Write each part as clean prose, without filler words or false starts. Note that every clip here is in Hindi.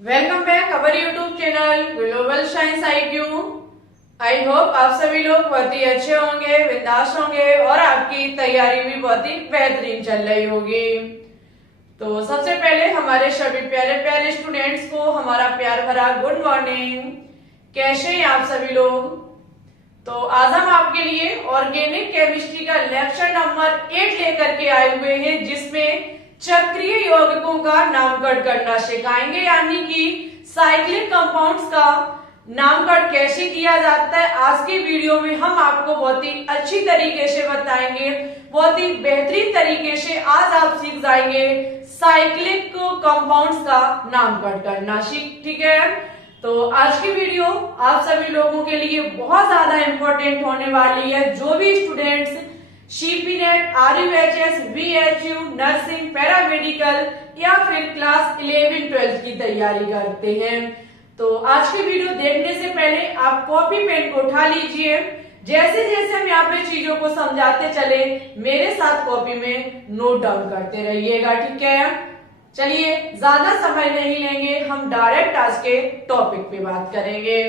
Welcome back our YouTube channel global science IQ। I hope आप सभी लोग बहुत ही अच्छे होंगे, बिंदास होंगे और आपकी तैयारी भी बहुत ही बेहतरीन चल रही होगी। तो सबसे पहले हमारे सभी प्यारे प्यारे स्टूडेंट्स को हमारा प्यार भरा गुड मॉर्निंग। कैसे हैं आप सभी लोग? तो आज हम आपके लिए ऑर्गेनिक केमिस्ट्री का लेक्चर नंबर 8 लेकर के आए हुए हैं, जिसमें चक्रीय यौगिकों का नामकरण करना सिखाएंगे, यानी कि साइक्लिक कंपाउंड्स का नामकरण कैसे किया जाता है। आज की वीडियो में हम आपको बहुत ही अच्छी तरीके से बताएंगे, बहुत ही बेहतरीन तरीके से आज आप सीख जाएंगे साइक्लिक कंपाउंड्स का नामकरण करना। ठीक है, तो आज की वीडियो आप सभी लोगों के लिए बहुत ज्यादा इंपॉर्टेंट होने वाली है। जो भी students CPNET, RUHS, VHU, nursing, paramedical या फिर क्लास 11-12 की तैयारी करते हैं, तो आज की वीडियो देखने से पहले आप कॉपी पेन को उठा लीजिए। जैसे जैसे हम यहाँ पे चीजों को समझाते चले, मेरे साथ कॉपी में नोट डाउन करते रहिएगा। ठीक है, चलिए ज्यादा समय नहीं लेंगे, हम डायरेक्ट आज के टॉपिक पे बात करेंगे।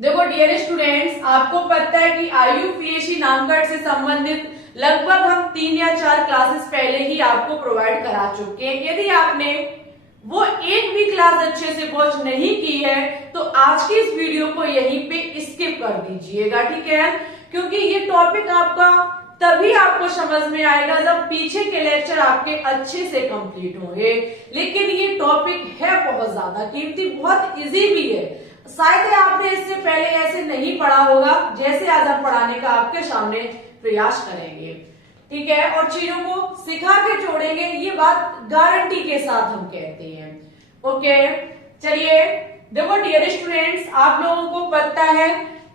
देखो डियर स्टूडेंट्स, आपको पता है कि IUPAC नामकरण से संबंधित लगभग हम 3 या 4 क्लासेस पहले ही आपको प्रोवाइड करा चुके हैं। यदि आपने वो एक भी क्लास अच्छे से वॉच नहीं की है तो आज की इस वीडियो को यहीं पे स्किप कर दीजिएगा। ठीक है, क्योंकि ये टॉपिक आपका तभी आपको समझ में आएगा जब पीछे के लेक्चर आपके अच्छे से कंप्लीट होंगे। लेकिन ये टॉपिक है बहुत ज्यादा कीमती, बहुत इजी भी है। शायद आपने इससे पहले ऐसे नहीं पढ़ा होगा जैसे आज हम पढ़ाने का आपके सामने प्रयास करेंगे। ठीक है, और चीजों को सिखा के छोड़ेंगे, ये बात गारंटी के साथ हम कहते हैं। ओके, चलिए देखो डियर स्टूडेंट्स, आप लोगों को पता है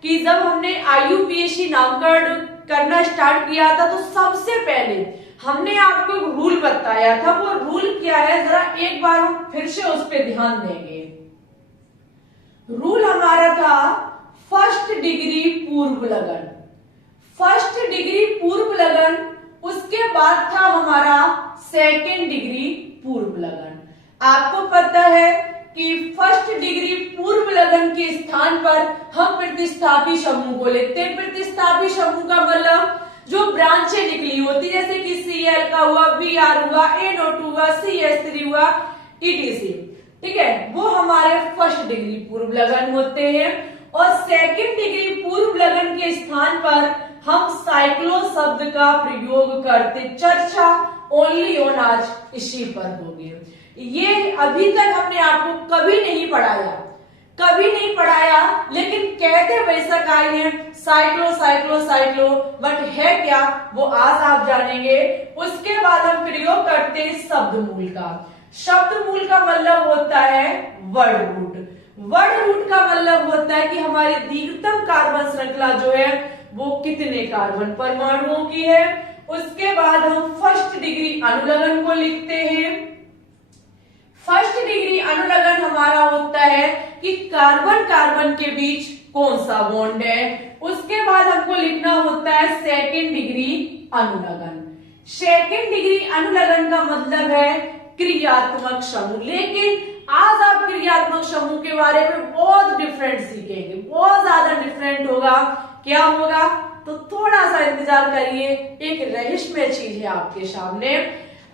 कि जब हमने IUPAC नामकरण करना स्टार्ट किया था तो सबसे पहले हमने आपको रूल बताया था। वो रूल क्या है, जरा एक बार हम फिर से उस पर ध्यान देंगे। रूल हमारा था फर्स्ट डिग्री पूर्व लगन, फर्स्ट डिग्री पूर्व लगन, उसके बाद था हमारा सेकेंड डिग्री पूर्व लगन। आपको पता है कि फर्स्ट डिग्री पूर्व लगन के स्थान पर हम प्रतिस्थापी समूह को लिखते हैं। प्रतिस्थापी समूह का मतलब जो ब्रांचें निकली होती, जैसे कि Cl का हुआ, Br हुआ, NO2 हुआ, CH3 हुआ, etc। ठीक है, वो हमारे फर्स्ट डिग्री पूर्व लगन होते हैं। और सेकंड डिग्री पूर्व लगन के स्थान पर हम साइक्लो शब्द का प्रयोग करते। चर्चा ओनली ऑन आज इसी पर होगी। ये अभी तक हमने आपको कभी नहीं पढ़ाया, कभी नहीं पढ़ाया, लेकिन कहते वैसा आए हैं साइक्लो साइक्लो साइक्लो, बट है क्या वो आज आप जानेंगे। उसके बाद हम प्रयोग करते हैं शब्द मूल का। शब्द मूल का मतलब होता है वर्ड रूट। वर्ड रूट का मतलब होता है कि हमारी दीर्घतम कार्बन श्रृंखला जो है वो कितने कार्बन परमाणुओं की है। उसके बाद हम फर्स्ट डिग्री अनुलग्न को लिखते हैं। फर्स्ट डिग्री अनुलग्न हमारा होता है कि कार्बन कार्बन के बीच कौन सा बॉन्ड है। उसके बाद हमको लिखना होता है सेकेंड डिग्री अनुलग्न। सेकेंड डिग्री अनुलग्न का मतलब है क्रियात्मक समूह। लेकिन आज आप क्रियात्मक समूह के बारे में बहुत डिफरेंट सीखेंगे, बहुत ज्यादा डिफरेंट होगा। क्या होगा तो थोड़ा सा इंतजार करिए, एक रहस्यमय चीज है आपके सामने।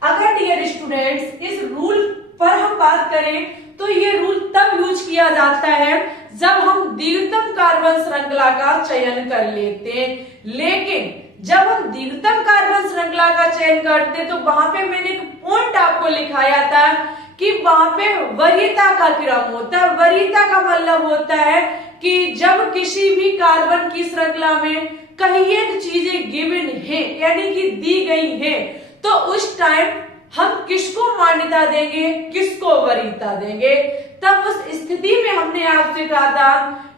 अगर डियर स्टूडेंट्स इस रूल पर हम बात करें तो ये रूल तब यूज किया जाता है जब हम दीर्घतम कार्बन श्रृंखला का चयन कर लेते हैं। लेकिन जब हम दीर्घतम कार्बन श्रृंखला का चयन करते तो वहां पे मैंने एक पॉइंट आपको लिखाया था कि वहां पे वरीयता का क्रम होता है। वरीयता का मतलब होता है कि जब किसी भी कार्बन की श्रृंखला में कहीं एक चीजें गिवन है, यानी कि दी गई है, तो उस टाइम हम किसको मान्यता देंगे, किसको वरीयता देंगे। तब उस स्थिति में हमने आपसे कहा था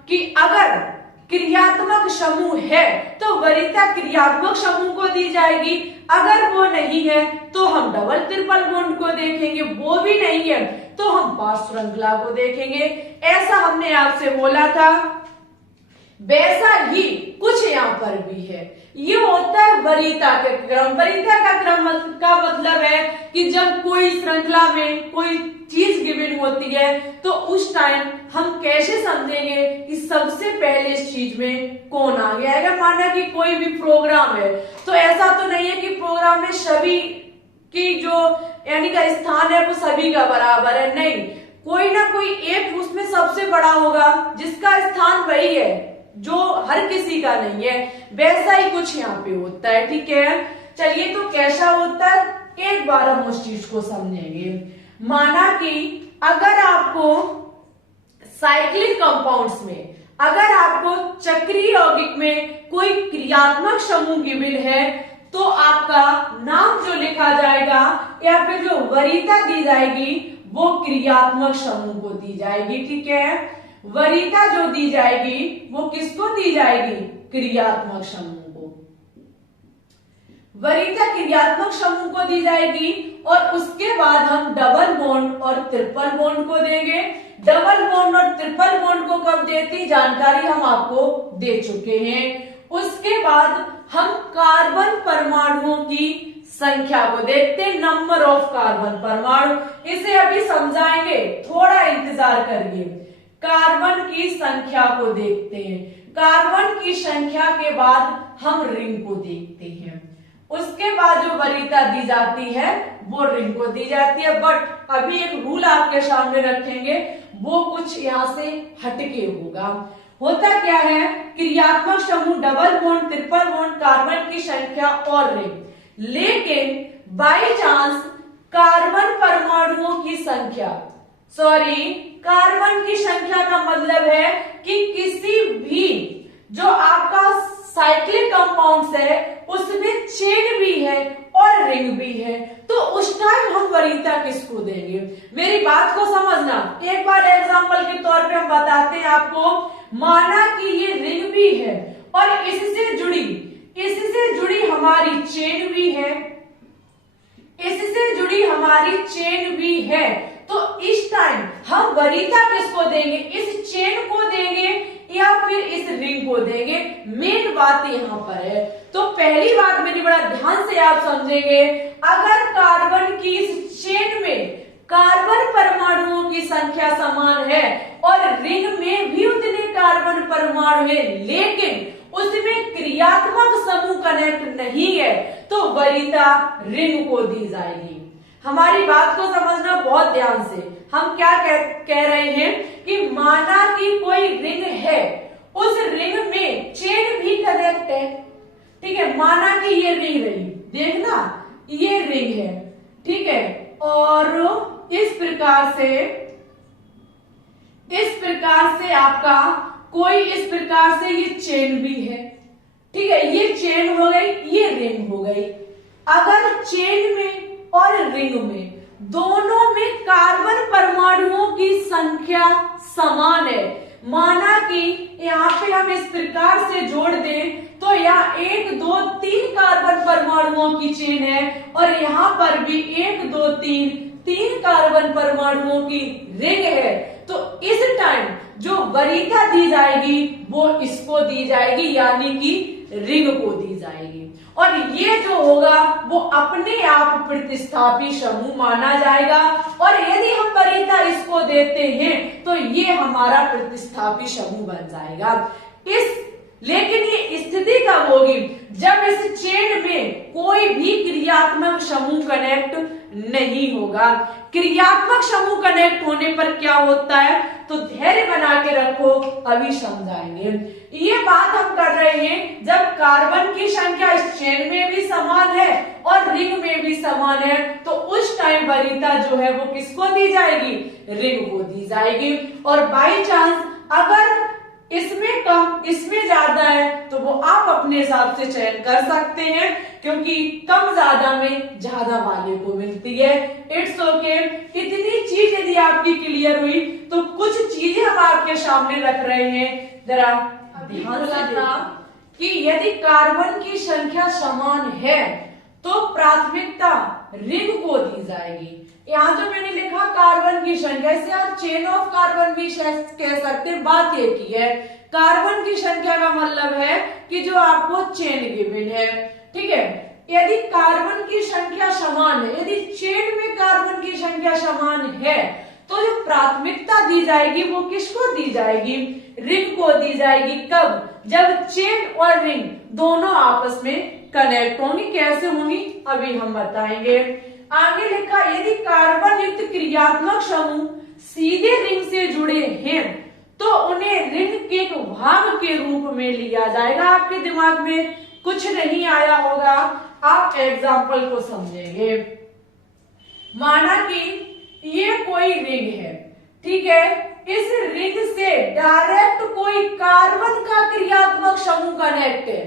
कि अगर क्रियात्मक समूह है तो वरीयता क्रियात्मक समूह को दी जाएगी। अगर वो नहीं है तो हम डबल ट्रिपल बॉन्ड को देखेंगे। वो भी नहीं है तो हम पार्श्व श्रृंखला को देखेंगे। ऐसा हमने आपसे बोला था। वैसा ही कुछ यहाँ पर भी है। ये होता है वरीयता का क्रम। वरीयता का क्रम का मतलब है कि जब कोई श्रृंखला में कोई चीज गिवन होती है तो उस टाइम हम कैसे समझेंगे कि सबसे पहले इस चीज में कौन आ गया है। माना कि कोई भी प्रोग्राम है तो ऐसा तो नहीं है कि प्रोग्राम में सभी की जो यानी का स्थान है वो सभी का बराबर है, नहीं, कोई ना कोई एक उसमें सबसे बड़ा होगा जिसका स्थान वही है जो हर किसी का नहीं है। वैसा ही कुछ यहाँ पे होता है, ठीक है। चलिए तो कैसा होता है एक बार हम उस चीज को समझेंगे। माना कि अगर आपको साइक्लिक कंपाउंड्स में, अगर आपको चक्रीय यौगिक में कोई क्रियात्मक समूह गिवन है तो आपका नाम जो लिखा जाएगा या फिर जो वरीयता दी जाएगी वो क्रियात्मक समूह को दी जाएगी, ठीक है। वरीयता जो दी जाएगी वो किसको दी जाएगी? क्रियात्मक समूह को। वरीयता क्रियात्मक समूह को दी जाएगी और उसके बाद हम डबल बॉन्ड और ट्रिपल बॉन्ड को देंगे। डबल बॉन्ड और ट्रिपल बॉन्ड को कब देती जानकारी हम आपको दे चुके हैं। उसके बाद हम कार्बन परमाणुओं की संख्या को देखते हैं, नंबर ऑफ कार्बन परमाणु। इसे अभी समझाएंगे, थोड़ा इंतजार करिए। कार्बन की संख्या को देखते हैं, कार्बन की संख्या के बाद हम रिंग को देखते हैं। उसके बाद जो वरीयता दी जाती है वो रिंग को दी जाती है। बट अभी एक रूल आपके सामने रखेंगे, वो कुछ यहाँ से हटके होगा। होता क्या है, क्रियात्मक समूह double bond, triple bond, carbon की संख्या और रिंग, लेकिन बाई चांस कार्बन परमाणुओं की संख्या, कार्बन की संख्या का मतलब है कि किसी भी जो आपका साइक्लिक कंपाउंड्स है उसमें चेन भी है और रिंग भी है, तो उस टाइम हम वरीयता किसको देंगे? मेरी बात को समझना, एक बार एग्जांपल के तौर पे हम बताते हैं आपको। माना कि ये रिंग भी है और इससे जुड़ी हमारी चेन भी है, इससे जुड़ी हमारी चेन भी है, तो इस टाइम हम वरीयता किसको देंगे? इस चेन को देंगे या फिर इस रिंग को देंगे? मेन बात यहाँ पर है। तो पहली बात मेरी बड़ा ध्यान से आप समझेंगे, अगर कार्बन की इस चेन में कार्बन परमाणुओं की संख्या समान है और रिंग में भी उतने कार्बन परमाणु है लेकिन उसमें क्रियात्मक समूह कनेक्ट नहीं है, तो वरीयता रिंग को दी जाएगी। हमारी बात को समझना बहुत ध्यान से। हम क्या कह रहे हैं कि माना कि कोई रिंग है, उस रिंग में चेन भी कनेक्ट है, ठीक है। माना कि ये रिंग रही, देखना ये रिंग है, ठीक है, और इस प्रकार से आपका कोई इस प्रकार से ये चेन भी है, ठीक है। ये चेन हो गई, ये रिंग हो गई। अगर चेन में और रिंग में दोनों में कार्बन परमाणुओं की संख्या समान है, माना कि यहाँ पे हम इस प्रकार से जोड़ दें तो यहाँ 1 2 3 कार्बन परमाणुओं की चेन है और यहाँ पर भी 1 2 3 कार्बन परमाणुओं की रिंग है, तो इस टाइम जो वरीयता दी जाएगी वो इसको दी जाएगी, यानी कि रिंग को दी जाएगी। और ये जो होगा वो अपने आप प्रतिस्थापी समूह माना जाएगा और यदि हम वरीयता इसको देते हैं तो ये हमारा प्रतिस्थापी समूह बन जाएगा। लेकिन ये स्थिति कब होगी? जब इस चेन में कोई भी क्रियात्मक समूह कनेक्ट नहीं होगा। क्रियात्मक समूह कनेक्ट होने पर क्या होता है, तो धैर्य बना के रखो, अभी समझाएंगे। ये बात हम कर रहे हैं जब कार्बन की संख्या इस चेन में भी समान है और रिंग में भी समान है, तो उस टाइम वरीयता जो है वो किसको दी जाएगी? रिंग को दी जाएगी। और बाई चांस अगर इसमें कम इसमें ज्यादा है तो वो आप अपने हिसाब से चयन कर सकते हैं, क्योंकि कम ज्यादा में ज्यादा वाले को मिलती है। It's okay. इतनी चीज यदि आपकी क्लियर हुई तो कुछ चीजें हम आपके सामने रख रहे हैं, जरा ध्यान रखना कि यदि कार्बन की संख्या समान है तो प्राथमिकता रिंग को दी जाएगी। यहाँ जो मैंने लिखा कार्बन की संख्या, इसे आप चेन ऑफ कार्बन भी कह सकते हैं, बात एक ही है। कार्बन की संख्या का मतलब है कि जो आपको चेन गिवन है, ठीक है। यदि कार्बन की संख्या समान है, यदि चेन में कार्बन की संख्या समान है, तो जो प्राथमिकता दी जाएगी वो किसको दी जाएगी? रिंग को दी जाएगी। कब? जब चेन और रिंग दोनों आपस में कनेक्ट होंगी। कैसे होंगी अभी हम बताएंगे। आगे लिखा, यदि कार्बन युक्त क्रियात्मक समूह सीधे रिंग से जुड़े हैं तो उन्हें रिंग के एक भाग के रूप में लिया जाएगा। आपके दिमाग में कुछ नहीं आया होगा, आप एग्जाम्पल को समझेंगे। माना कि ये कोई रिंग है, ठीक है। इस रिंग से डायरेक्ट कोई कार्बन का क्रियात्मक समूह कनेक्ट है,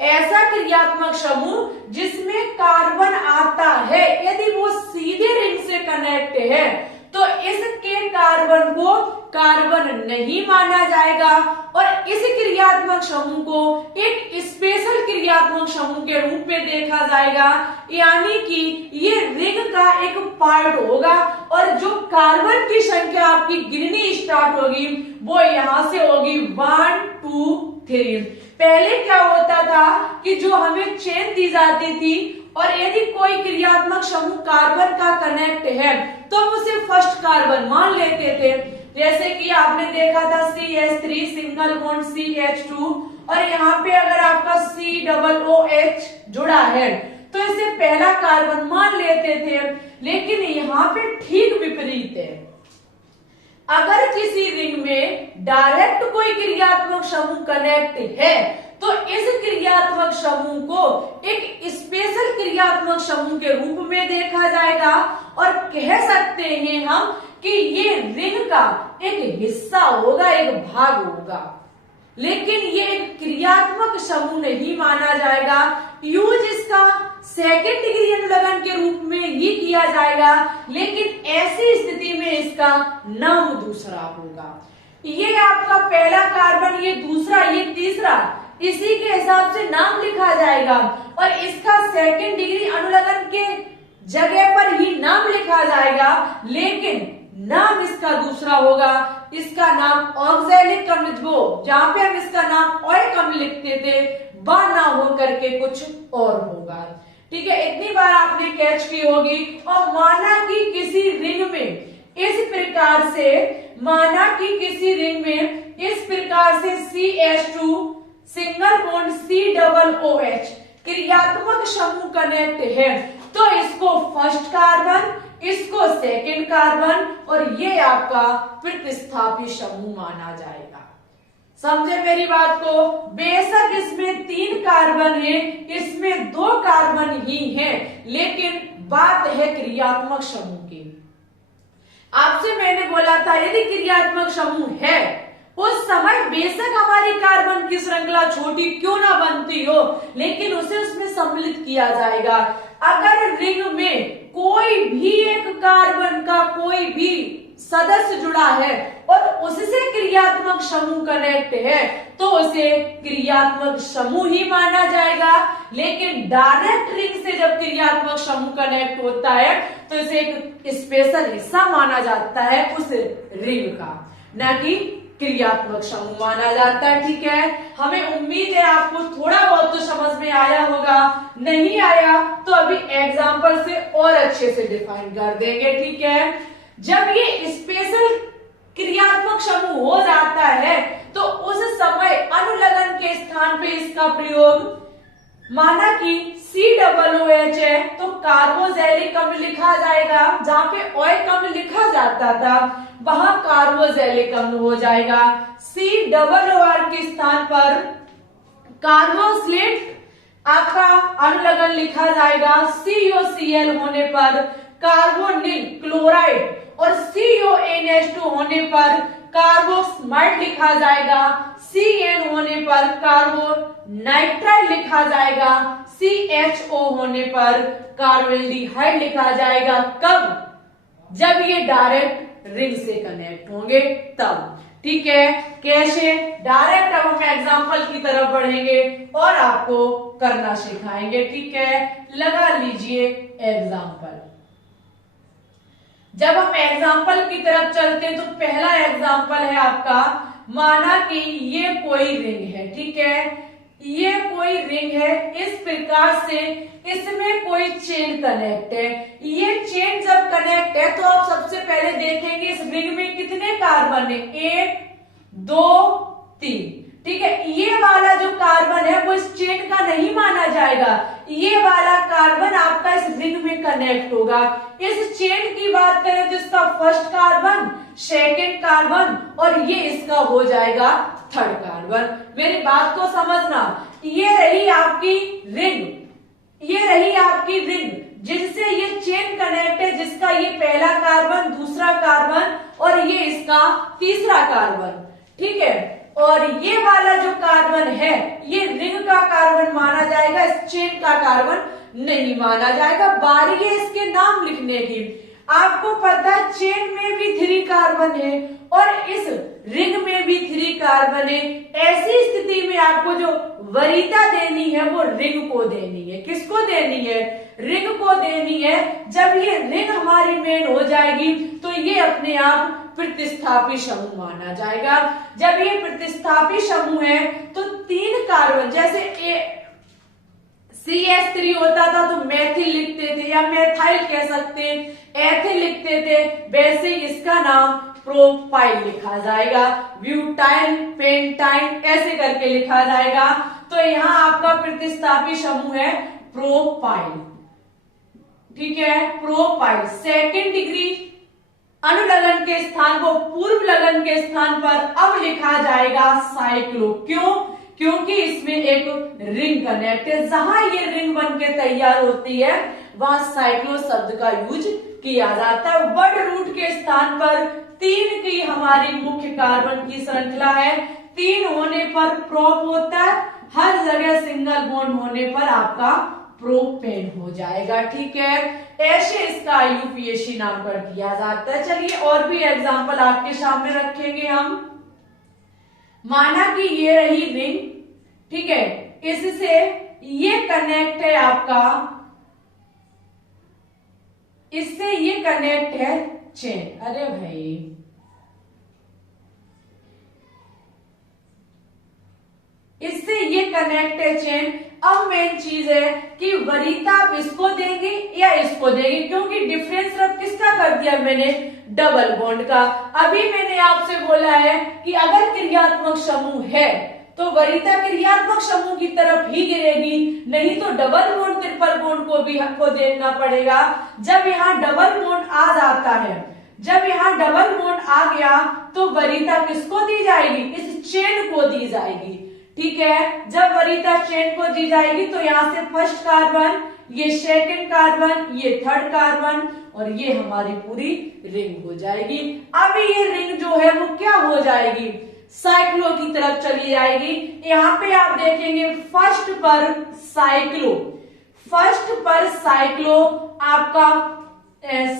ऐसा क्रियात्मक समूह जिसमें कार्बन आता है। यदि वो सीधे रिंग से कनेक्ट है तो इसके कार्बन को कार्बन नहीं माना जाएगा और इस क्रियात्मक समूह को एक स्पेशल क्रियात्मक समूह के रूप में देखा जाएगा। यानी कि ये रिंग का एक पार्ट होगा और जो कार्बन की संख्या आपकी गिननी स्टार्ट होगी वो यहां से होगी 1 2 3। पहले क्या होता था कि जो हमें चेन दी जाती थी और यदि कोई क्रियात्मक समूह कार्बन का कनेक्ट है तो हम उसे फर्स्ट कार्बन मान लेते थे। जैसे कि आपने देखा था CH3 सिंगल बॉन्ड CH2 और यहाँ पे अगर आपका COOH जुड़ा है तो इसे पहला कार्बन मान लेते थे। लेकिन यहाँ पे ठीक विपरीत है। अगर किसी रिंग में डायरेक्ट कोई क्रियात्मक समूह कनेक्ट है तो इस क्रियात्मक समूह को एक स्पेशल क्रियात्मक समूह के रूप में देखा जाएगा और कह सकते हैं हम कि ये रिंग का एक हिस्सा होगा, एक भाग होगा। लेकिन ये एक क्रियात्मक समूह नहीं माना जाएगा। यूज इसका सेकेंड डिग्री अनुलग्न के रूप में ही किया जाएगा, लेकिन ऐसी स्थिति में इसका नाम दूसरा होगा। ये आपका पहला कार्बन, ये दूसरा, ये तीसरा, इसी के हिसाब से नाम लिखा जाएगा और इसका सेकेंड डिग्री अनुलग्न के जगह पर ही नाम लिखा जाएगा, लेकिन नाम इसका दूसरा होगा। इसका नाम ऑक्सैलिक अम्ल, वो जहां पे हम इसका नाम ऑयलिक अम्ल लिखते थे, वह ना हो करके कुछ और होगा। ठीक है, इतनी बार आपने कैच की होगी। और माना कि किसी रिंग में इस प्रकार से, माना कि किसी रिंग में इस प्रकार से CH2 सिंगल बॉन्ड COOH क्रियात्मक समूह कनेक्ट है तो इसको फर्स्ट कार्बन, इसको सेकंड कार्बन और ये आपका प्रतिस्थापी समूह माना जाएगा। समझे मेरी बात को? बेशक इसमें 3 कार्बन है, इसमें 2 कार्बन ही हैं, लेकिन बात है क्रियात्मक समूह की। आपसे मैंने बोला था यदि क्रियात्मक समूह है उस समय बेशक हमारी कार्बन की श्रृंखला छोटी क्यों ना बनती हो, लेकिन उसे उसमें सम्मिलित किया जाएगा। अगर रिंग में कोई भी एक कार्बन का कोई भी सदस्य जुड़ा है और उससे क्रियात्मक समूह कनेक्ट है तो उसे क्रियात्मक समूह ही माना जाएगा। लेकिन डायरेक्ट रिंग से जब क्रियात्मक समूह कनेक्ट होता है तो इसे एक स्पेशल हिस्सा माना जाता है उस रिंग का, ना कि क्रियात्मक समूह माना जाता है। ठीक है, हमें उम्मीद है आपको थोड़ा बहुत तो समझ में आया होगा। नहीं आया तो अभी एग्जाम्पल से और अच्छे से डिफाइन कर देंगे। ठीक है, जब ये स्पेशल क्रियात्मक समूह हो जाता है तो उस समय अनुलग्न के स्थान पे इसका प्रयोग, माना कि COOH है तो कार्बोक्सिलिक अम्ल लिखा जाएगा, जहां पे ऑयलिक अम्ल लिखा जाता था वहां कार्बोक्सिलिक अम्ल हो जाएगा। COOR के स्थान पर कार्बोक्सिलेट आपका अनुलग्न लिखा जाएगा। COCl होने पर कार्बोनिल क्लोराइड और CONH2 होने पर कार्बोक्समाइड लिखा जाएगा। CN होने पर कार्बोनाइट्राइड लिखा जाएगा। CHO होने पर कार्बोल्डिहाइड लिखा जाएगा। कब? जब ये डायरेक्ट रिंग से कनेक्ट होंगे तब। ठीक है, कैसे? डायरेक्ट अब हम एग्जाम्पल की तरफ बढ़ेंगे और आपको करना सिखाएंगे। ठीक है, लगा लीजिए एग्जाम्पल। जब हम एग्जाम्पल की तरफ चलते हैं तो पहला एग्जाम्पल है आपका माना कि ये कोई रिंग है, ठीक है, ये कोई रिंग है, इस प्रकार से इसमें कोई चेन कनेक्ट है। ये चेन जब कनेक्ट है तो आप सबसे पहले देखेंगे इस रिंग में कितने कार्बन है, 1 2 3, ठीक है। ये वाला जो कार्बन है वो इस चेन का नहीं माना जाएगा, ये वाला कार्बन आपका इस रिंग में कनेक्ट होगा। इस चेन की बात करें तो इसका फर्स्ट कार्बन, सेकेंड कार्बन और ये इसका हो जाएगा थर्ड कार्बन। मेरी बात को समझना, ये रही आपकी रिंग, ये रही आपकी रिंग जिससे ये चेन कनेक्ट है, जिसका ये पहला कार्बन, दूसरा कार्बन और ये इसका तीसरा कार्बन, ठीक है। और ये वाला जो कार्बन है ये रिंग का कार्बन माना जाएगा, इस चेन का कार्बन नहीं माना जाएगा। बारी है इसके नाम लिखने की। आपको पता है चेन में भी 3 कार्बन है और इस रिंग में भी 3 कार्बन है। ऐसी स्थिति में आपको जो वरीयता देनी है वो रिंग को देनी है। किसको देनी है? रिंग को देनी है। जब ये रिंग हमारी मेन हो जाएगी तो ये अपने आप प्रतिस्थापी समूह माना जाएगा। जब ये प्रतिस्थापी समूह है तो 3 कार्बन, जैसे CH3 होता था तो मेथिल लिखते थे या मेथाइल कह सकते हैं, एथिल लिखते थे, वैसे इसका नाम प्रोपाइल लिखा जाएगा। ब्यूटाइल, पेंटाइल ऐसे करके लिखा जाएगा। तो यहाँ आपका प्रतिस्थापी समूह है प्रोपाइल, ठीक है, प्रोपाइल। सेकेंड डिग्री अनुलग्न के स्थान को पूर्व लगन के स्थान पर अब लिखा जाएगा साइक्लो। क्यों? क्योंकि इसमें एक रिंग कनेक्ट है। जहां ये रिंग बन के तैयार होती है वहां साइक्लो शब्द का यूज किया जाता है। वर्ड रूट के स्थान पर 3 की हमारी मुख्य कार्बन की श्रृंखला है। 3 होने पर प्रोप होता है, हर जगह सिंगल बॉन्ड होने पर आपका प्रोपेन हो जाएगा, ठीक है। ऐसे इसका IUPAC नामकरण किया जाता है। चलिए और भी एग्जांपल आपके सामने रखेंगे हम। माना कि ये रही रिंग, ठीक है, इससे ये कनेक्ट है आपका, इससे ये कनेक्ट है चेन। अरे भाई इससे ये कनेक्ट है चेन। अब मेन चीज है कि वरीयता आप इसको देंगे या इसको देंगे, क्योंकि डिफरेंस रब किसका कर दिया मैंने, डबल बॉन्ड का। अभी मैंने आपसे बोला है कि अगर क्रियात्मक समूह है तो वरीयता क्रियात्मक समूह की तरफ ही गिरेगी, नहीं तो डबल बॉन्ड ट्रिपल बॉन्ड को भी हमको देखना पड़ेगा। जब यहाँ डबल बॉन्ड आ जाता है, जब यहाँ डबल बॉन्ड आ गया तो वरीयता किसको दी जाएगी, इस चेन को दी जाएगी, ठीक है। जब वरीयता चेन को दी जाएगी तो यहाँ से फर्स्ट कार्बन, ये सेकंड कार्बन, ये थर्ड कार्बन और ये हमारी पूरी रिंग हो जाएगी। अब ये रिंग जो है वो क्या हो जाएगी, साइक्लो की तरफ चली जाएगी। यहाँ पे आप देखेंगे फर्स्ट पर साइक्लो, फर्स्ट पर साइक्लो आपका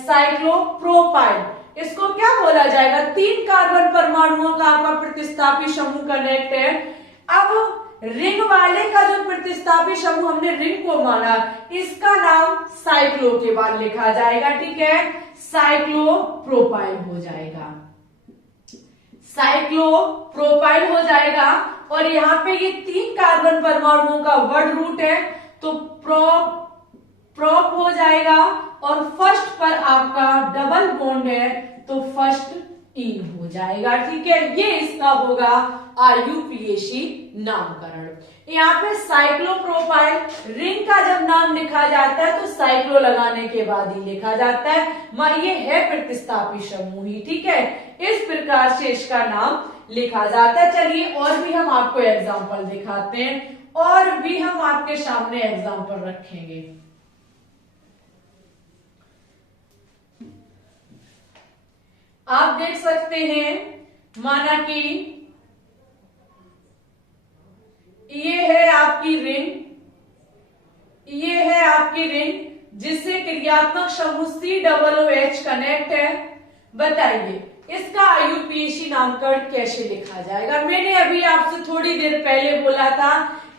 साइक्लो प्रोपाइल, इसको क्या बोला जाएगा, 3 कार्बन परमाणुओं का आपका प्रतिस्थापी समूह कनेक्ट है। अब रिंग वाले का जो प्रतिस्थापी समूह हमने रिंग को माना, इसका नाम साइक्लो के बाद लिखा जाएगा, ठीक है, साइक्लो प्रोपाइल हो जाएगा, साइक्लो प्रोपाइल हो जाएगा। और यहाँ पे ये 3 कार्बन परमाणुओं का वर्ड रूट है तो प्रोप हो जाएगा। और फर्स्ट पर आपका डबल बॉन्ड है तो फर्स्ट इन हो जाएगा, ठीक है। ये इसका होगा IUPAC नामकरण। यहाँ पे साइक्लोप्रोपाइल रिंग का जब नाम लिखा जाता है तो साइक्लो लगाने के बाद ही लिखा जाता है। ये है प्रतिस्थापी समूह ही, ठीक है। इस प्रकार से इसका नाम लिखा जाता है। चलिए और भी हम आपको एग्जाम्पल दिखाते हैं, और भी हम आपके सामने एग्जाम्पल रखेंगे। आप देख सकते हैं, माना कि ये है आपकी रिंग, ये है आपकी रिंग जिससे क्रियात्मक समूह COOH कनेक्ट है। बताइए इसका IUPAC नामकरण कैसे लिखा जाएगा। मैंने अभी आपसे थोड़ी देर पहले बोला था,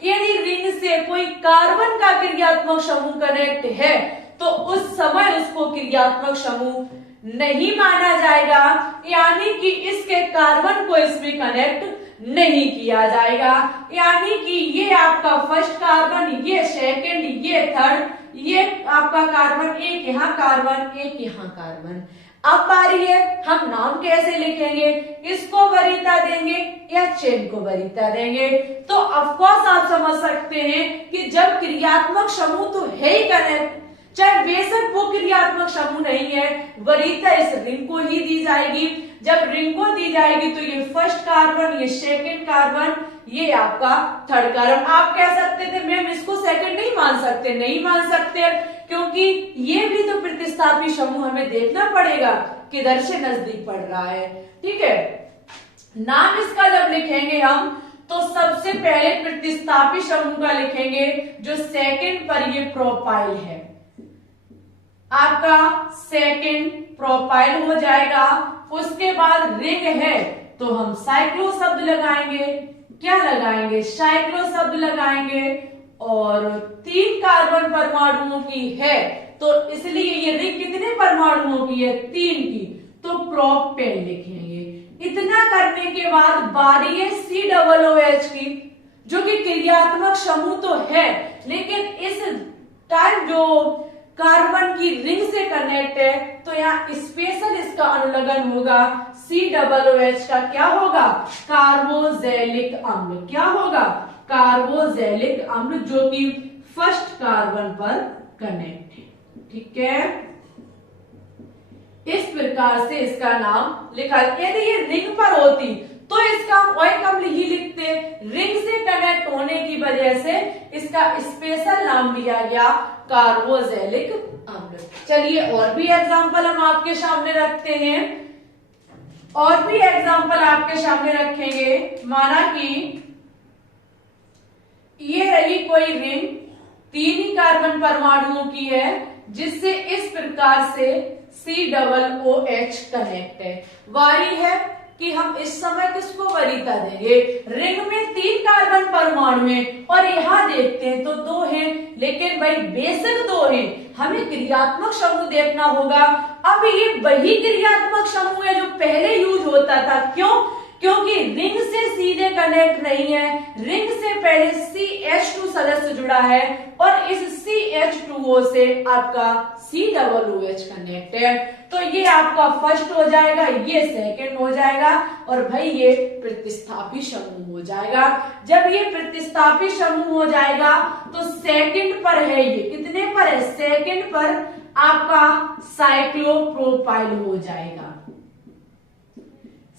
यदि रिंग से कोई कार्बन का क्रियात्मक समूह कनेक्ट है तो उस समय उसको क्रियात्मक समूह नहीं माना जाएगा, यानी कि इसके कार्बन को इसमें कनेक्ट नहीं किया जाएगा। यानी कि ये आपका फर्स्ट कार्बन, ये सेकंड, ये थर्ड, ये आपका कार्बन, एक यहाँ कार्बन, एक यहाँ कार्बन। अब बारी है हम नाम कैसे लिखेंगे, इसको वरीयता देंगे या चेन को वरीयता देंगे। तो ऑफकोर्स आप समझ सकते हैं कि जब क्रियात्मक समूह तो है ही कनेक्ट, चाहे बेशक वो क्रियात्मक समूह नहीं है, वरीयता इस रिंग को ही दी जाएगी। जब रिंग को दी जाएगी तो ये फर्स्ट कार्बन, ये सेकंड कार्बन, ये आपका थर्ड कार्बन। आप कह सकते थे मैम इसको सेकंड नहीं मान सकते, नहीं मान सकते, क्योंकि ये भी तो प्रतिस्थापी समूह हमें देखना पड़ेगा किधर से नजदीक पड़ रहा है। ठीक है, नाम इसका जब लिखेंगे हम तो सबसे पहले प्रतिस्थापी समूह का लिखेंगे जो सेकंड पर ये प्रोपाइल है, आपका सेकंड प्रोपाइल हो जाएगा। उसके बाद रिंग है तो हम साइक्लो शब्द लगाएंगे, क्या लगाएंगे, साइक्लो शब्द लगाएंगे। और 3 कार्बन परमाणुओं की है तो इसलिए ये रिंग कितने परमाणुओं की है, 3 की, तो प्रोपेन लिखेंगे। इतना करने के बाद बारी है COOH की, जो कि क्रियात्मक समूह तो है लेकिन इस टाइम जो कार्बन की रिंग से कनेक्ट है तो यहाँ स्पेशल इसका अनुलग्न होगा। COOH का क्या होगा, कार्बोजेलिक अम्ल। क्या होगा, कार्बोजेलिक अम्ल, जो कि फर्स्ट कार्बन पर कनेक्ट है। ठीक है, इस प्रकार से इसका नाम लिखा। यदि ये रिंग पर होती तो इसका ओइक अम्ल ही लिखते, रिंग से कनेक्ट होने की वजह से इसका स्पेशल नाम दिया गया कार्बोजेलिक अम्ल। चलिए और भी एग्जांपल हम आपके सामने रखते हैं, और भी एग्जांपल आपके सामने रखेंगे। माना कि ये रही कोई रिंग 3 ही कार्बन परमाणुओं की है जिससे इस प्रकार से COOH कनेक्ट है। वारी है कि हम इस समय किसको वरीयता देंगे, रिंग में 3 कार्बन परमाणु हैं और यहाँ देखते हैं तो 2 हैं, लेकिन भाई बेशक 2 हैं, हमें क्रियात्मक समूह देखना होगा। अब ये वही क्रियात्मक समूह है जो पहले यूज होता था। क्यों, क्योंकि रिंग से सीधे कनेक्ट नहीं है, रिंग से पहले CH2 सदस्य जुड़ा है और इस CH2O से आपका COOH कनेक्ट है। तो ये आपका फर्स्ट हो जाएगा, ये सेकंड हो जाएगा और भाई ये प्रतिस्थापी समूह हो जाएगा। जब ये प्रतिस्थापी समूह हो जाएगा तो सेकंड पर है, ये कितने पर है, सेकंड पर आपका साइक्लोप्रोपाइल हो जाएगा,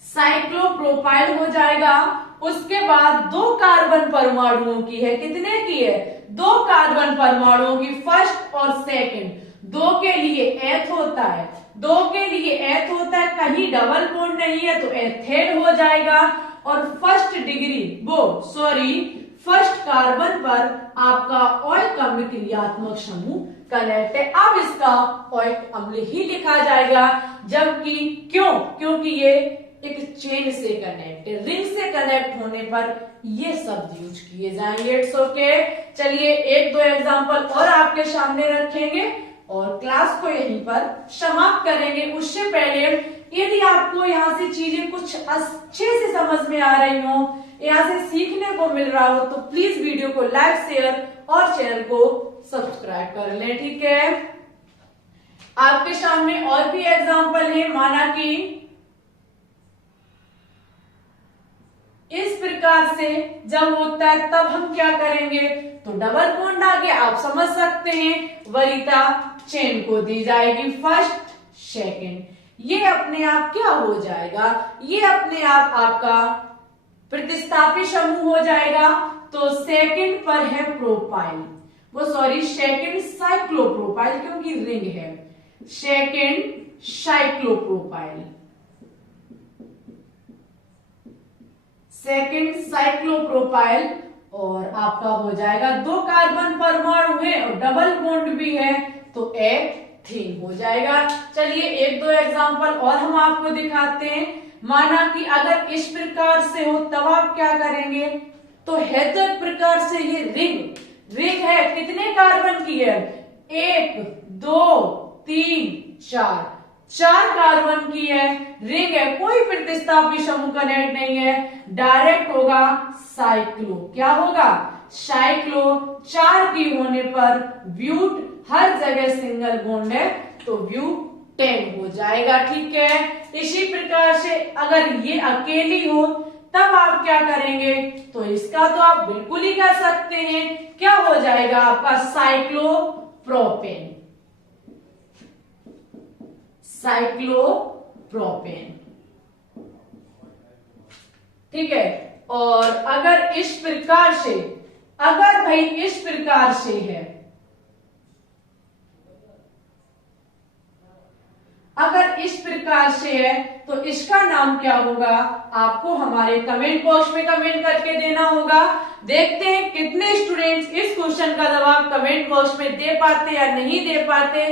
साइक्लोप्रोपाइल हो जाएगा। उसके बाद 2 कार्बन परमाणुओं की है, कितने की है, 2 कार्बन परमाणुओं की, फर्स्ट और सेकंड। 2 के लिए एथ होता है, 2 के लिए एथ होता है, कहीं डबल बॉन्ड नहीं है तो एथेन हो जाएगा। और फर्स्ट कार्बन पर आपका ओइक अम्ल क्रियात्मक समूह कनेक्ट है। अब इसका ओइक अम्ल ही लिखा जाएगा, जबकि क्यों, क्योंकि ये एक चेन से कनेक्ट है, रिंग से कनेक्ट होने पर ये शब्द यूज किए जाएंगे। It's okay. चलिए 1-2 एग्जांपल और आपके सामने रखेंगे और क्लास को यहीं पर समाप्त करेंगे। उससे पहले यदि आपको यहाँ से चीजें कुछ अच्छे से समझ में आ रही हो, यहाँ से सीखने को मिल रहा हो, तो प्लीज वीडियो को लाइक, शेयर और चैनल को सब्सक्राइब कर लें। ठीक है, आपके सामने और भी एग्जांपल है। माना कि इस प्रकार से जब होता है तब हम क्या करेंगे, तो डबल बॉन्ड आगे आप समझ सकते हैं, वरीयता चेन को दी जाएगी, फर्स्ट सेकंड। ये अपने आप क्या हो जाएगा, ये अपने आप आपका प्रतिस्थापी समूह हो जाएगा। तो सेकंड पर है प्रोपाइल, सेकंड साइक्लोप्रोपाइल, क्योंकि रिंग है, सेकंड साइक्लोप्रोपाइल, सेकंड साइक्लोप्रोपाइल। और आपका हो जाएगा 2 कार्बन परमाणु है और डबल बॉन्ड भी है तो एथेन हो जाएगा। चलिए 1-2 एग्जांपल और हम आपको दिखाते हैं। माना कि अगर इस प्रकार से हो तब आप क्या करेंगे, तो है तो एक प्रकार से ये रिंग है, कितने कार्बन की है, 1 2 3 4 4 कार्बन की है, रिंग है, कोई प्रतिस्थापी समूह कनेक्ट नहीं है, डायरेक्ट होगा साइक्लो। क्या होगा? साइक्लो। 4 की होने पर ब्यूट, हर जगह सिंगल बॉन्ड है तो ब्यूटेन हो जाएगा। ठीक है, इसी प्रकार से अगर ये अकेली हो तब आप क्या करेंगे? तो इसका तो आप बिल्कुल ही कर सकते हैं। क्या हो जाएगा आपका? साइक्लोप्रोपेन। साइक्लोप्रोपेन। ठीक है। और अगर इस प्रकार से, अगर भाई इस प्रकार से है, अगर इस प्रकार से है तो इसका नाम क्या होगा? आपको हमारे कमेंट बॉक्स में कमेंट करके देना होगा। देखते हैं कितने स्टूडेंट्स इस क्वेश्चन का जवाब कमेंट बॉक्स में दे पाते या नहीं दे पाते।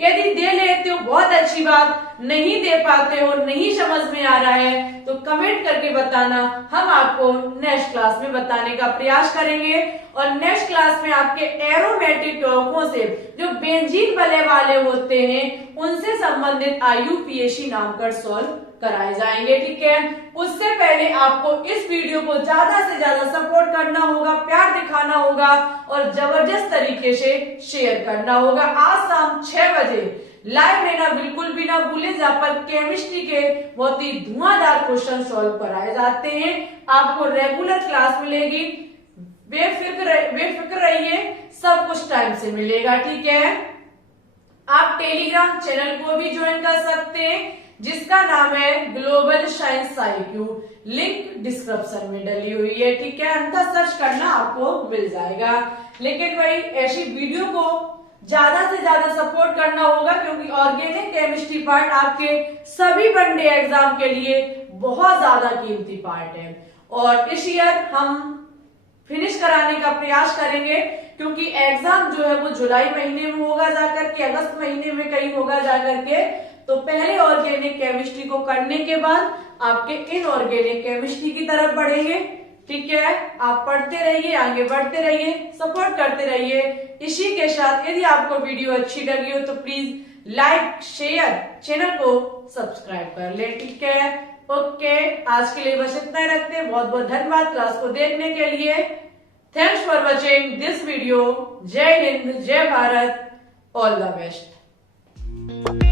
यदि दे लेते हो बहुत अच्छी बात, नहीं दे पाते हो, नहीं समझ में आ रहा है तो कमेंट करके बताना, हम आपको नेक्स्ट क्लास में बताने का प्रयास करेंगे। और नेक्स्ट क्लास में आपके एरोमेटिक यौगिकों से जो बेंजीन बने वाले होते हैं उनसे संबंधित IUPAC नामकरण सॉल्व कराए जाएंगे। ठीक है, उससे पहले आपको इस वीडियो को ज्यादा से ज्यादा सपोर्ट करना होगा, प्यार दिखाना होगा और जबरदस्त तरीके से शेयर करना होगा। आज शाम 6 बजे लाइव लेना बिल्कुल भी ना भूलें, जहां पर केमिस्ट्री के बहुत ही धुआंधार क्वेश्चन सॉल्व कराए जाते हैं। आपको रेगुलर क्लास मिलेगी, बेफिक्र रहिए, सब कुछ टाइम से मिलेगा। ठीक है, आप टेलीग्राम चैनल को भी ज्वाइन कर सकते हैं जिसका नाम है global science IQ, link description में डली हुई है। ठीक है, अंतर सर्च करना आपको मिल जाएगा। लेकिन भाई ऐसी वीडियो को ज्यादा से ज्यादा सपोर्ट करना होगा क्योंकि ऑर्गेनिक केमिस्ट्री पार्ट आपके सभी वनडे एग्जाम के लिए बहुत ज्यादा कीमती पार्ट है और इस ईयर हम फिनिश कराने का प्रयास करेंगे क्योंकि एग्जाम जो है वो जुलाई महीने में होगा जाकर के, अगस्त महीने में कहीं होगा जाकर के। तो पहले ऑर्गेनिक केमिस्ट्री को करने के बाद आपके इनऑर्गेनिक केमिस्ट्री की तरफ बढ़ेंगे। ठीक है, आप पढ़ते रहिए, आगे बढ़ते रहिए, सपोर्ट करते रहिए। इसी के साथ यदि आपको वीडियो अच्छी लगी हो तो प्लीज लाइक, शेयर, चैनल को सब्सक्राइब कर ले। ठीक है, ओके, आज के लिए बस इतना ही रखते हैं। बहुत बहुत धन्यवाद क्लास को देखने के लिए। Thanks for watching this video. जय हिंद, जय भारत, ऑल द बेस्ट।